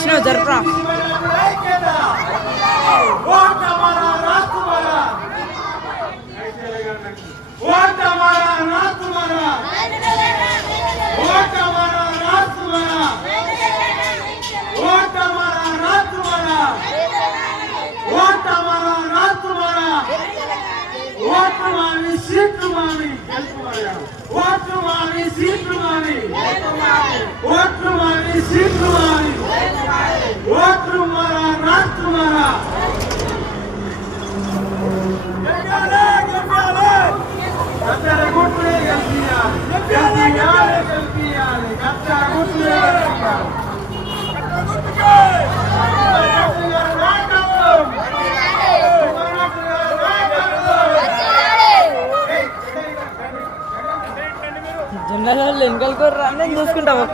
Vishnu జరుపురా general వెనకాలకు రాని చూసుకుంటావు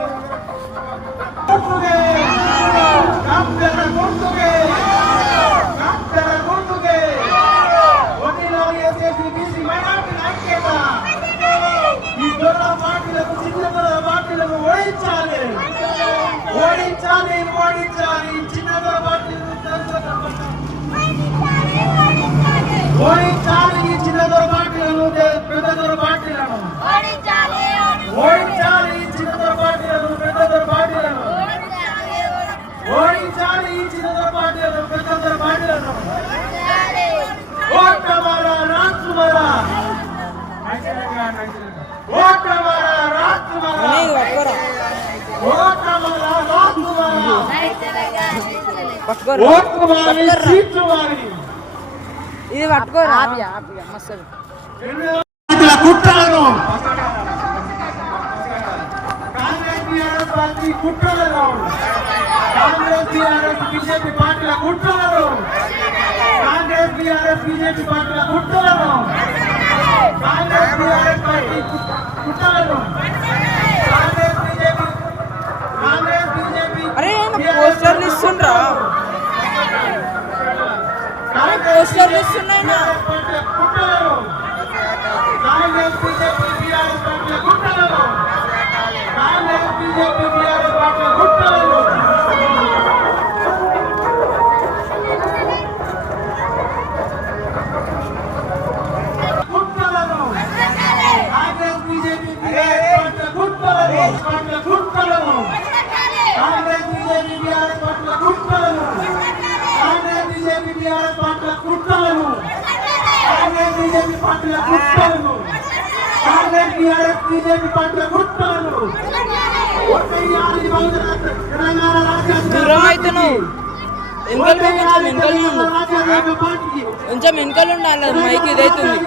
ఇది పట్టుకోరా కుట్రలను కుట్రలను కాంగ్రెస్ బీఆర్ఎస్ బీజేపీ పార్టీల కుట్రలను కాంగ్రెస్ బీఆర్ఎస్ బీజేపీ పార్టీల కుట్రలను కాంగ్రెస్ బీఆర్ఎస్ పార్టీ కుట్రలను కాంగ్రెస్ బీజేపీ పోస్టర్లు ఇస్తుండ్రా పోస్టర్లు ఇస్తున్నాయి కాంగ్రెస్ బీజేపీ బీఆర్ఎస్ పార్టీల కుట్రలను కాంగ్రెస్ బీజేపీ బీఆర్ఎస్ పార్టీల కుట్రలను దూరం అయితే నువ్వు కొంచెం వెనకాల ఉండాలి మైక్ ఇదైతుంది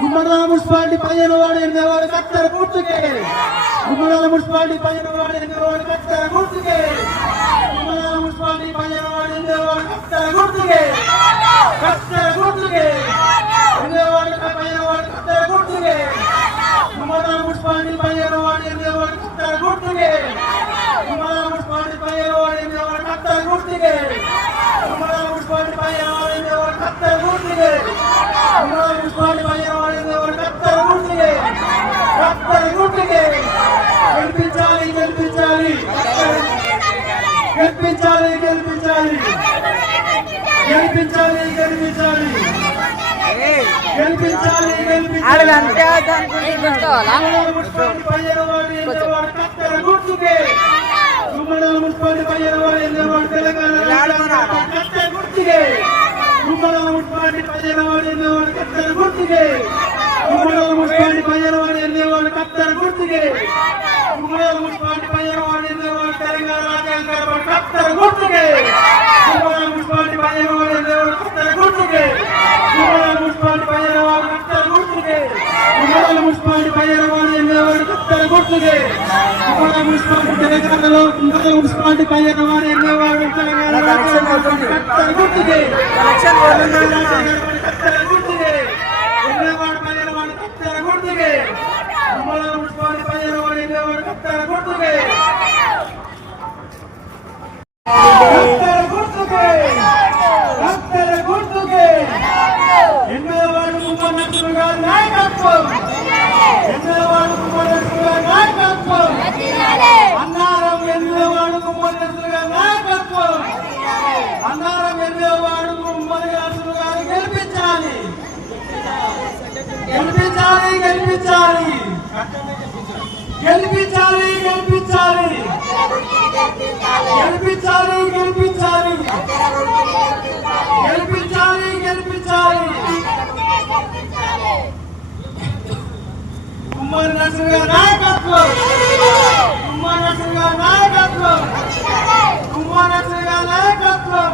గుమ్మడాల మున్సిపాలిటీ 15వ వార్డు 8వ వార్డు కత్తెర గుర్తుకే గుమ్మడాల మున్సిపాలిటీ 15వ వార్డు 8వ వార్డు కత్తెర గుర్తుకే గుమ్మడాల మున్సిపాలిటీ 15వ వార్డు 8వ వార్డు కత్తెర గుర్తుకే 8వ వార్డు 15వ వార్డు కత్తెర గుర్తుకే గుమ్మడాల మున్సిపాలిటీ 15వ వార్డు 8వ వార్డు కత్తెర గుర్తుకే గుమ్మడాల మున్సిపాలిటీ 15వ వార్డు 8వ వార్డు కత్తెర గుర్తుకే గుమ్మడాల మున్సిపాలిటీ 15వ వార్డు 8వ వార్డు కత్తెర గుర్తుకే గుమ్మడాల మున్సిపాలిటీ 15వ వార్డు 8వ వార్డు కత్తెర గుర్తుకే గెలిపించాలి గెలిపించాలి గెలిపించాలి గెలిపించాలి గెలిపించాలి గెలిపించాలి మున్సిపాలిటీ పయ్యనవాడు ఎన్నోవాడు కత్తెర గుర్తుకే గుమ్మడి మున్సిపాలిటీ పయ్యనవాడు ఎన్నోవాడు తెలంగాణ కత్తెర గుర్తుకే గుమ్మడి మున్సిపాలిటీ పయ్యనవాడు ఎన్నోవాడు కత్తెర గుర్తుకే గుమ్మడి మున్సిపాలిటీ పయ్యనవాడు ఎన్నోవాడు కత్తెర గుర్తుకే గుమ్మడి మున్సిపాలిటీ పయ్యనవాడు ఎన్నోవాడు తెలంగాణ రాజ్యాంగ కత్తెర గుర్తుకే గుమ్మడి మున్సిపాలిటీ పయ్యనవాడు ఎన్నోవాడు కత్తెర గుర్తుకే గుమ్మడి మున్సిపాలిటీ పయ్యనవాడు కత్తెర గుర్తుకే గుమ్మడి మున్సిపాలిటీ పయ్యనవాడు ఎన్నోవాడు కత్తెర గుర్తుకే గుమ్మడి మున్సిపాలిటీ తెలంగాణలో గుమ్మడి మున్సిపాలిటీ పయ్యనవాడు ఎన్నోవాడు తెలంగాణ కత్తెర గుర్తుకే కత్తెర గుర్తుకే ఎన్నోవాడు పయ్యనవాడు కత్తెర గుర్తుకే గుమ్మడి మున్సిపాలిటీ పయ్యనవాడు ఎన్నోవాడు కత్తెర గుర్తుకే కత్తెర గుర్తుకే కత్తెర గుర్తుకే ఎన్నోవాడు ముఖ్యమంత్రులు గారి నాయకత్వం ఎన్నోవాడు ముఖ్యమంత్రులు గారి నాయకత్వం అన్నారం ఎన్నోవాడు ముఖ్యమంత్రులు గారి నాయకత్వం అన్నారం ఎన్నోవాడు ముఖ్యమంత్రులు గారి గెలిపించాలి గెలిపించాలి గెలిపించాలి గెలిపించాలి గెలిపించాలి గెలిపించాలి గెలిపించాలి గెలిపించాలి గెలిపించాలి కుమార్ నరసింహ గారి నాయకత్వం కుమార్ నరసింహ గారి నాయకత్వం కుమార్ నరసింహ గారి నాయకత్వం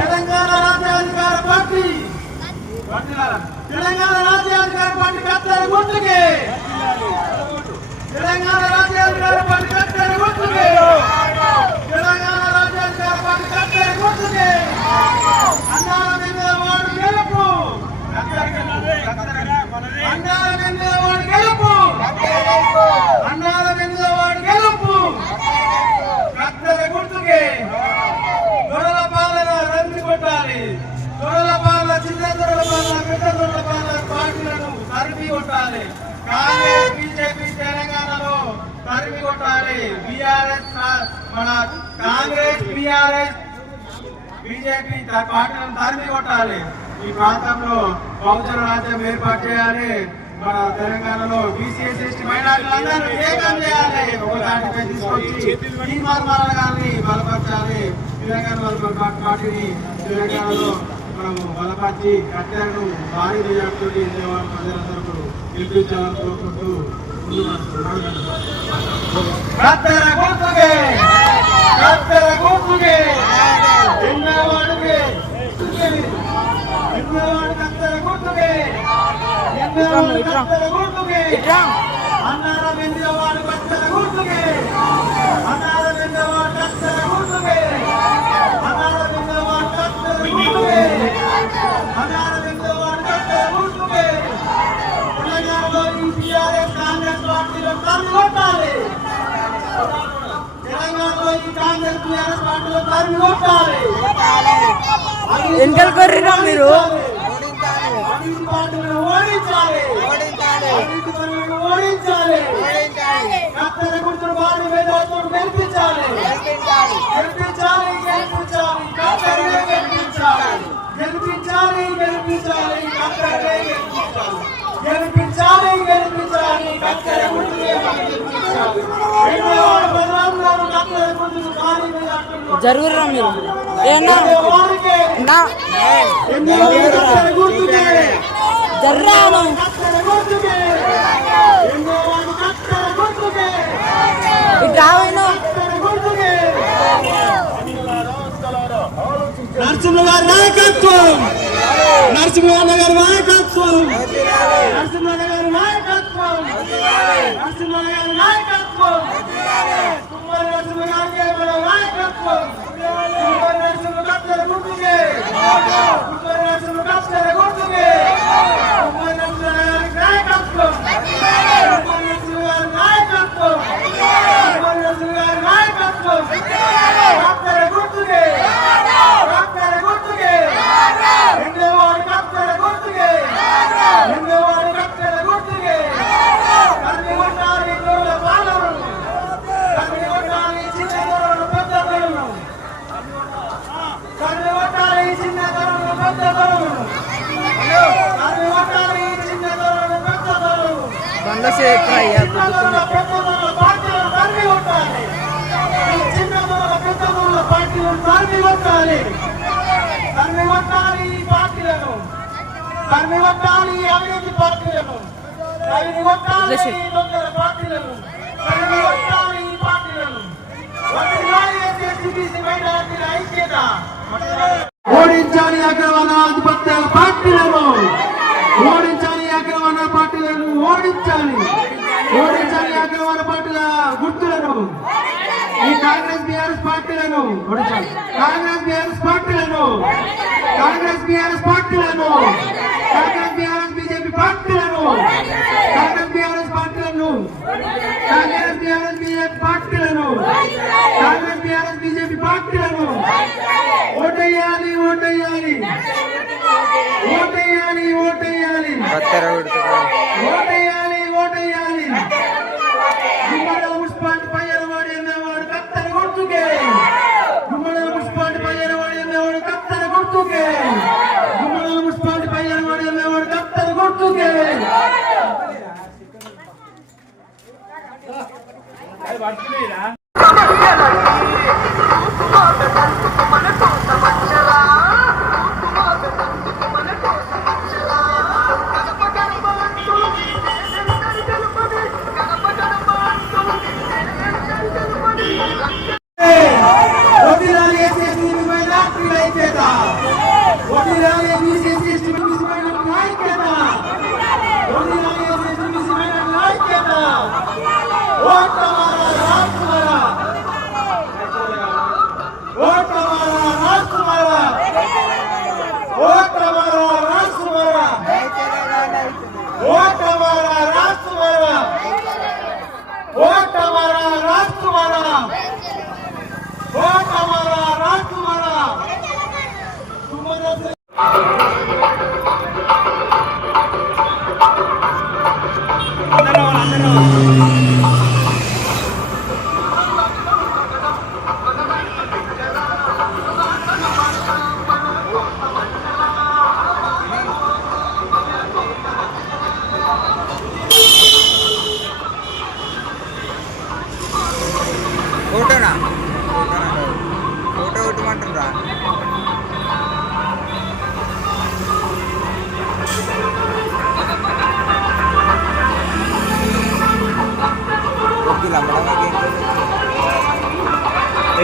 తెలంగాణ రాజ్యాధికార పార్టీ తెలంగాణ రాజ్యాధికార పార్టీ కత్తెర గుర్తుకే తెలంగాణ రాజ్యాధికార పార్టీ కత్తెర గుర్తుకే తెలంగాణ రాజ్యాధికార పార్టీ కత్తెర గుర్తుకే అన్నారం ఎన్నోవాడు గెలుపు అన్నారం ఎన్నోవాడు గెలుపు అన్నారం ఎన్నోవాడు గెలుపు కత్తెర గుర్తుకే దొరల పాలన రంది కొట్టాలి దొరల పాలన చిన్న దొరల పాలన పెద్ద దొరల పాలన పార్టీలను తరిమి కొట్టాలి కాంగ్రెస్ బీజేపీ తెలంగాణలో తరిమి కొట్టాలి బీఆర్ఎస్ మన కాంగ్రెస్ బీఆర్ఎస్ బీజేపీ పార్టీలను తరిమి కొట్టాలి ఈ ప్రాంతంలో బహుజన రాజ్యం ఏర్పాటు చేయాలి మన తెలంగాణలో బీసీఎస్ ఎస్టీ మైనారిటీలందరూ ఏకం చేయాలి ఒక దాటిపై తీసుకొచ్చి ఈ మార్గాన్ని బలపరచాలి తెలంగాణ పార్టీని తెలంగాణలో మనము బలపరిచి కట్టెలను భారీ మెజార్టీతో విజయవాడ ప్రజలందరూ గెలిపించాలని కోరుకుంటూ కత్తెర గుర్తుకే కత్తెర గుర్తుకే ఎన్నోవాడుకే ఎన్నోవాడు కత్తెర గుర్తుకే ఎన్నోవాడు కత్తెర గుర్తుకే అన్నారం ఎన్నోవాడు కత్తెర గుర్తుకే అన్నారం ఎన్నోవాడు కత్తెర గుర్తుకే అన్నారం ఎన్నోవాడు కత్తెర గుర్తుకే అన్నారం ఎన్నోవాడు కత్తెర గుర్తుకే తెలంగాణలో ఈ టీఆర్ఎస్ కాంగ్రెస్ పార్టీలో తరిమి కొట్టాలి తెలంగాణలో ఈ కాంగ్రెస్ టీఆర్ఎస్ పార్టీలో తరిమి కొట్టాలి ఎన్నికలు కొర్రిరా మీరు అవినీతి పార్టీలను ఓడించాలి అవినీతి పనులను ఓడించాలి కత్తెర గుర్తును భారీ మెజార్టీతో గెలిపించాలి గెలిపించాలి గెలిపించాలి కత్తెరనే గెలిపించాలి గెలిపించాలి గెలిపించాలి కత్తెరనే గెలిపించాలి గెలిపించాలి గెలిపించాలి కత్తెర గుర్తునే గెలిపించాలి ఎన్నోవాడు ప్రజలందరూ కత్తెర గుర్తును భారీ మెజార్టీతో జరుగురా మీరు ఏనా నా కత్తెర గుర్తుకే జర్రాను కత్తెర గుర్తుకే ఎన్నోవాడు కత్తెర గుర్తుకే ఇటు రావేను కత్తెర గుర్తుకే నరసింహ గారి నాయకత్వం నరసింహ గారి నాయకత్వం నరసింహ గారి నాయకత్వం నరసింహ గారి నాయకత్వం కుమార్ నరసింహ గారికి మన నాయకత్వం కుమార్ నరసింహ కత్తెర గుర్తుకే కుమార్ నరసింహ కత్తెర గుర్తుకే కుమార్ నరసింహ గారి నాయకత్వం కుమార్ నరసింహ గారి నాయకత్వం కుమార్ నరసింహ గారి నాయకత్వం కత్తెర గుర్తుకే కత్తెర గుర్తుకే ఎన్నోవాడు కత్తెర గుర్తుకే ఎన్నోవాడు కత్తెర గుర్తుకే తరిమి కొట్టాలి దొరల పాలనను తరిమి కొట్టాలి చిన్న దొరలు పెద్ద దొరలు చంద్రశేఖర్ అయ్యా చిన్నదొరల పెద్దదొరల పార్టీలను తరిమి కొట్టాలి. ఈ చిన్నదొరల పెద్దదొరల పార్టీలను తరిమి కొట్టాలి. తరిమి కొట్టాలి ఈ పార్టీలను. తరిమి కొట్టాలి ఈ అవినీతి పార్టీలను. తరిమి కొట్టాలి ఈ దొంగల పార్టీలను. తరిమి కొట్టాలి ఈ పార్టీలను. ఓడించాలి అగ్రవర్ణ ఆధిపత్యాల పార్టీలను. ఓడించాలి అగ్రవర్ణ పార్టీలను. ఓడించాలి అగ్రవర్ణ పార్టీల గుర్తులను. ఈ కాంగ్రెస్ బీఆర్ఎస్ పార్టీలను ఓడించాలి. కాంగ్రెస్ బీఆర్ఎస్ పార్టీలను. కాంగ్రెస్ బీఆర్ఎస్ పార్టీలను. కాంగ్రెస్ బీఆర్ఎస్ బీజేపీ పార్టీలను. కాంగ్రెస్ బీఆర్ఎస్ పార్టీలను. కాంగ్రెస్ బీఆర్ఎస్ బీజేపీ పార్టీలను. కాంగ్రెస్ బీఆర్ఎస్ బీజేపీ పార్టీలను ఓటేయాలి. ఓటేయాలి. ఓటేయాలి. ఓటేయాలి. ఓటేయాలి. ఓటేయాలి. గుమ్మడి మున్సిపాలిటీ పయ్యనవాడు ఎన్నవాడు కత్తెర గుర్తుకే. గుమ్మడి మున్సిపాలిటీ పయ్యనవాడు ఎన్నవాడు కత్తెర గుర్తుకే. గుమ్మడి మున్సిపాలిటీ పయ్యనవాడు ఎన్నవాడు కత్తెర గుర్తుకే. ఫోటో కొట్టమంటారా?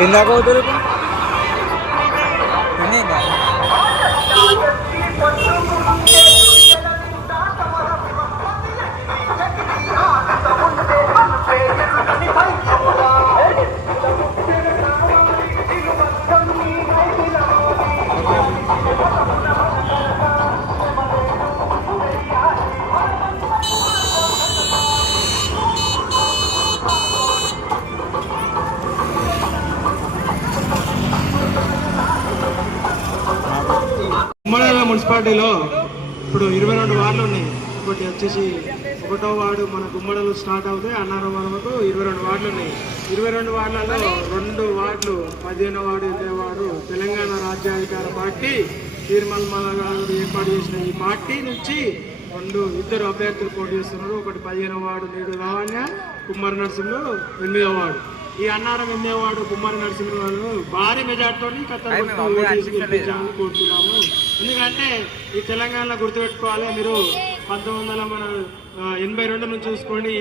ఇందాక అవుతారు గుమ్మడి మున్సిపాలిటీలో ఇప్పుడు 22 వార్డులు ఉన్నాయి. ఒకటి వచ్చేసి 1వ వార్డు మన గుమ్మడలు స్టార్ట్ అవుతాయి. అన్నారం వరకు 22 వార్డులు ఉన్నాయి. 22 వార్డులలో 2 వార్డులు 15వ వార్డు 20వ వార్డు తెలంగాణ రాజ్యాధికార పార్టీ తీర్మల్మల గారు ఏర్పాటు చేసిన ఈ పార్టీ నుంచి ఇద్దరు అభ్యర్థులు పోటీ చేస్తున్నారు. ఒకటి 15వ వార్డు నీడు లావణ్య, కుమ్మరి నరసింహులు 8వ వార్డు. ఈ అన్నారం 8వ వార్డు కుమ్మరి నరసింహులు వాళ్ళు భారీ మెజార్టీతో గెలిపించాలని కోరుతున్నాము. ఎందుకంటే ఈ తెలంగాణలో గుర్తుపెట్టుకోవాలి, మీరు 1982 నుంచి చూసుకోండి,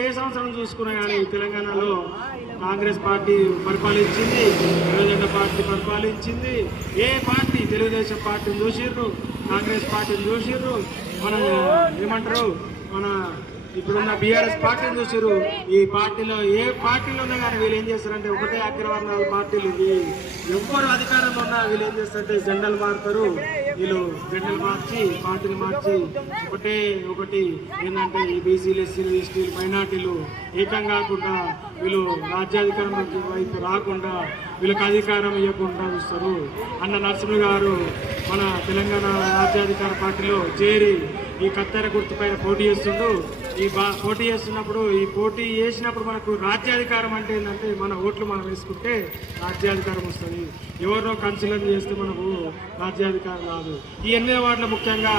ఏ సంవత్సరం చూసుకున్నా కానీ తెలంగాణలో కాంగ్రెస్ పార్టీ పరిపాలించింది, తెలుగుదేశం పార్టీ పరిపాలించింది. ఏ పార్టీ తెలుగుదేశం పార్టీని చూసిర్రు, కాంగ్రెస్ పార్టీని చూసిర్రు, మన ఏమంటారు మన ఇప్పుడున్న బీఆర్ఎస్ పార్టీని చూసారు. ఈ పార్టీలో ఏ పార్టీలో ఉన్నా కానీ వీళ్ళు ఏం చేస్తారంటే ఒకటే అగ్రవర్ణాల పార్టీలు ఎవ్వరు అధికారంలో ఉన్నా వీళ్ళు ఏం చేస్తారంటే జెండాలు మారుతారు. వీళ్ళు జెండాలు మార్చి పార్టీలు మార్చి ఒకటి ఏంటంటే ఈ బీసీలు, ఎస్సీలు, ఎస్టీలు, మైనార్టీలు ఏకం కాకుండా వీళ్ళు రాజ్యాధికారం వైపు రాకుండా వీళ్ళకి అధికారం ఇవ్వకుండా చూస్తారు. అన్న నరసింహ గారు మన తెలంగాణ రాజ్యాధికార పార్టీలో చేరి ఈ కత్తెర గుర్తుపైన పోటీ చేస్తుండు. పోటీ చేస్తున్నప్పుడు ఈ పోటీ చేసినప్పుడు మనకు రాజ్యాధికారం అంటే ఏంటంటే మన ఓట్లు మనం వేసుకుంటే రాజ్యాధికారం వస్తుంది. ఎవరినో కన్సిడర్ చేస్తే మనకు రాజ్యాధికారం రాదు. ఈ 8వ వార్డులో ముఖ్యంగా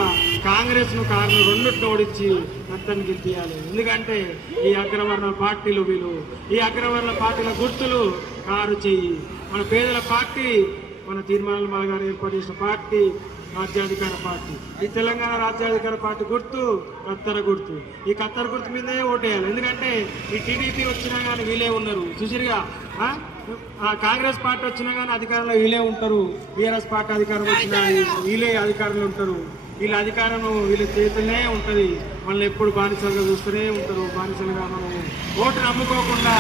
కాంగ్రెస్ను కారును రెండుట్లో ఓడించి అతన్ని గెలిపియాలి. ఎందుకంటే ఈ అగ్రవర్ణ పార్టీలు ఈ అగ్రవర్ణ పార్టీల గుర్తులు కారు చెయ్యి. మన పేదల పార్టీ, మన తీర్మానాల మల్ల గారు ఏర్పాటు చేసిన పార్టీ రాజ్యాధికార పార్టీ. ఈ తెలంగాణ రాజ్యాధికార పార్టీ గుర్తు కత్తెర గుర్తు. ఈ కత్తెర గుర్తు మీదే ఓటేయాలి. ఎందుకంటే ఈ టీడీపీ వచ్చినా కానీ వీళ్ళే ఉన్నారు చూసిరుగా. కాంగ్రెస్ పార్టీ వచ్చినా కానీ అధికారంలో వీళ్ళే ఉంటారు. టీఆర్ఎస్ పార్టీ అధికారం వచ్చినా వీళ్ళే అధికారంలో ఉంటారు. వీళ్ళ అధికారం వీళ్ళ చేతులనే ఉంటుంది. వాళ్ళని ఎప్పుడు బానిసలుగా చూస్తూనే ఉంటారు. బానిసలుగా మనం ఓటు నమ్ముకోకుండా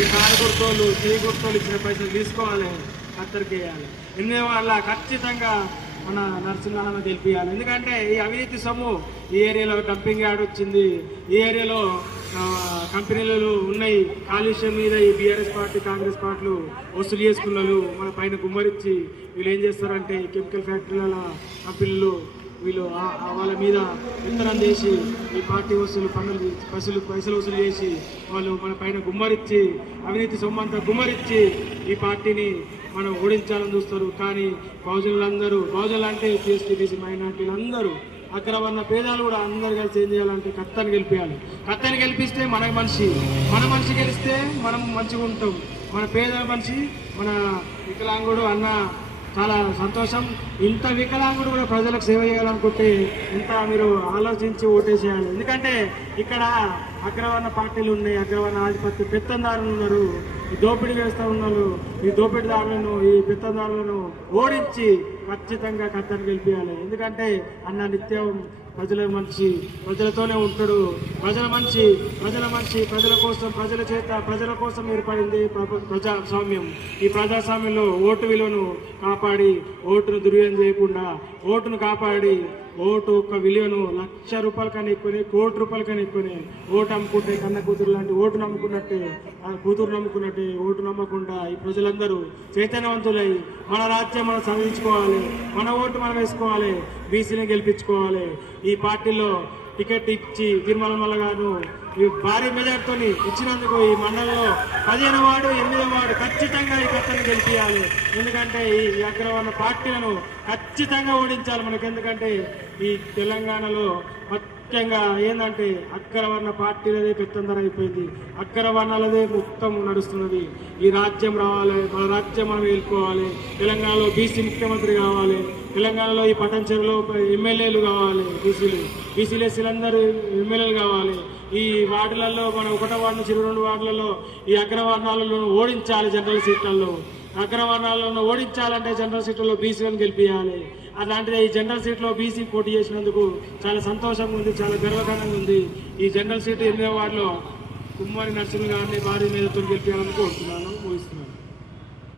ఈ కారు గుర్తోళ్ళు, చేయి గుర్తోళ్ళు ఇచ్చిన పైసలు తీసుకోవాలి, కత్తెరకి వేయాలి. ఎన్నో వాళ్ళ ఖచ్చితంగా మన నరసింహన్న గెలిపియాలి. ఎందుకంటే ఈ అవినీతి సొమ్ము ఈ ఏరియాలో డంపింగ్ యార్డ్ వచ్చింది. ఈ ఏరియాలో కంపెనీలు ఉన్నాయి. కాలుష్యం మీద ఈ బీఆర్ఎస్ పార్టీ, కాంగ్రెస్ పార్టీలు వసూలు చేసుకున్నారు. మన పైన గుమ్మరిచ్చి వీళ్ళు ఏం చేస్తారంటే ఈ కెమికల్ ఫ్యాక్టరీల కంపెనీలు వీళ్ళు వాళ్ళ మీద విత్తనం చేసి ఈ పార్టీ పైసలు వసూలు చేసి వాళ్ళు మన పైన గుమ్మరిచ్చి అవినీతి సొమ్మంతా గుమ్మరిచ్చి ఈ పార్టీని మనం ఓడించాలని చూస్తారు. కానీ బహుజనులు అంటే ఎస్సీ బీసీ మైనార్టీలు అందరూ అగ్రవర్ణ పేదాలు కూడా అందరు కలిసి ఏం చేయాలంటే కత్తని గెలిపించాలి. కత్తని గెలిపిస్తే మన మనిషి గెలిస్తే మనం మంచిగా ఉంటాం. మన పేద మనిషి, మన వికలాంగుడు అన్న చాలా సంతోషం. ఇంత వికలాంగుడు కూడా ప్రజలకు సేవ చేయాలనుకుంటే ఇంత మీరు ఆలోచించి ఓటేసేయాలి. ఎందుకంటే ఇక్కడ అగ్రవర్ణ పార్టీలు ఉన్నాయి, అగ్రవర్ణ ఆధిపత్య పెత్తందారులు ఉన్నారు, ఈ దోపిడీ వ్యవస్థ ఉన్నారు. ఈ దోపిడీదారులను, ఈ పెత్తందారులను ఓడించి ఖచ్చితంగా కత్తెర గెలిపించాలి. ఎందుకంటే అన్న నిత్యం ప్రజల మనిషి, ప్రజలతోనే ఉంటాడు. ప్రజల మనిషి, ప్రజల కోసం, ప్రజల చేత, ప్రజల కోసం ఏర్పడింది ప్రజాస్వామ్యం. ఈ ప్రజాస్వామ్యంలో ఓటు విలువను కాపాడి, ఓటును దుర్వ్యయం చేయకుండా, ఓటును కాపాడి, ఓటు యొక్క విలువను ₹1,00,000 కన్నా ఎక్కువనే, ₹1,00,00,000 కన్నా ఎక్కువనే. ఓటు అమ్ముకుంటే కన్న కూతురు లాంటి ఓటు నమ్ముకున్నట్టే, కూతురు నమ్ముకున్నట్టే ఓటు నమ్మకుండా ఈ ప్రజలందరూ చైతన్యవంతులై మన రాజ్యం మనం సాధించుకోవాలి, మన ఓటు మనం వేసుకోవాలి, బీసీని గెలిపించుకోవాలి. ఈ పార్టీలో టికెట్ ఇచ్చి తీర్మానం మల్ల గారు ఈ భారీ మెజార్టీతో ఇచ్చినందుకు ఈ మండలంలో 15వ వార్డు, 8వ వార్డు ఖచ్చితంగా ఈ కత్తెరని గెలిపించాలి. ఎందుకంటే ఈ అగ్రవర్ణ పార్టీలను ఖచ్చితంగా ఓడించాలి మనకు. ఎందుకంటే ఈ తెలంగాణలో ముఖ్యంగా ఏంటంటే అగ్రవర్ణ పార్టీలదే పెత్తందర అయిపోయింది. అగ్రవర్ణాలదే మొత్తం నడుస్తున్నది. ఈ రాజ్యం రావాలి, మన రాజ్యం మనం వెళ్ళుకోవాలి. తెలంగాణలో బీసీ ముఖ్యమంత్రి కావాలి. తెలంగాణలో ఈ పట్టణచెరువులో ఎమ్మెల్యేలు కావాలి. బీసీలు ఎస్సీలందరూ ఎమ్మెల్యేలు కావాలి. ఈ వార్డులలో మన 1వ వార్డు నుంచి 22 వార్డులలో ఈ అగ్రవర్ణాలను ఓడించాలి. జనరల్ సీట్లలో అగ్రవర్ణాలను ఓడించాలంటే జనరల్ సీట్లలో బీసీలను గెలిపించాలి. అలాంటిది ఈ జనరల్ సీట్లో బీసీ పోటీ చేసినందుకు చాలా సంతోషంగా ఉంది, చాలా గర్వకారంగా ఉంది. ఈ జనరల్ సీటు 8వ వార్డులో కుమ్మరి నరసింహ గారిని భారీ మేధతో గెలిపించాలని కోరుతున్నాను.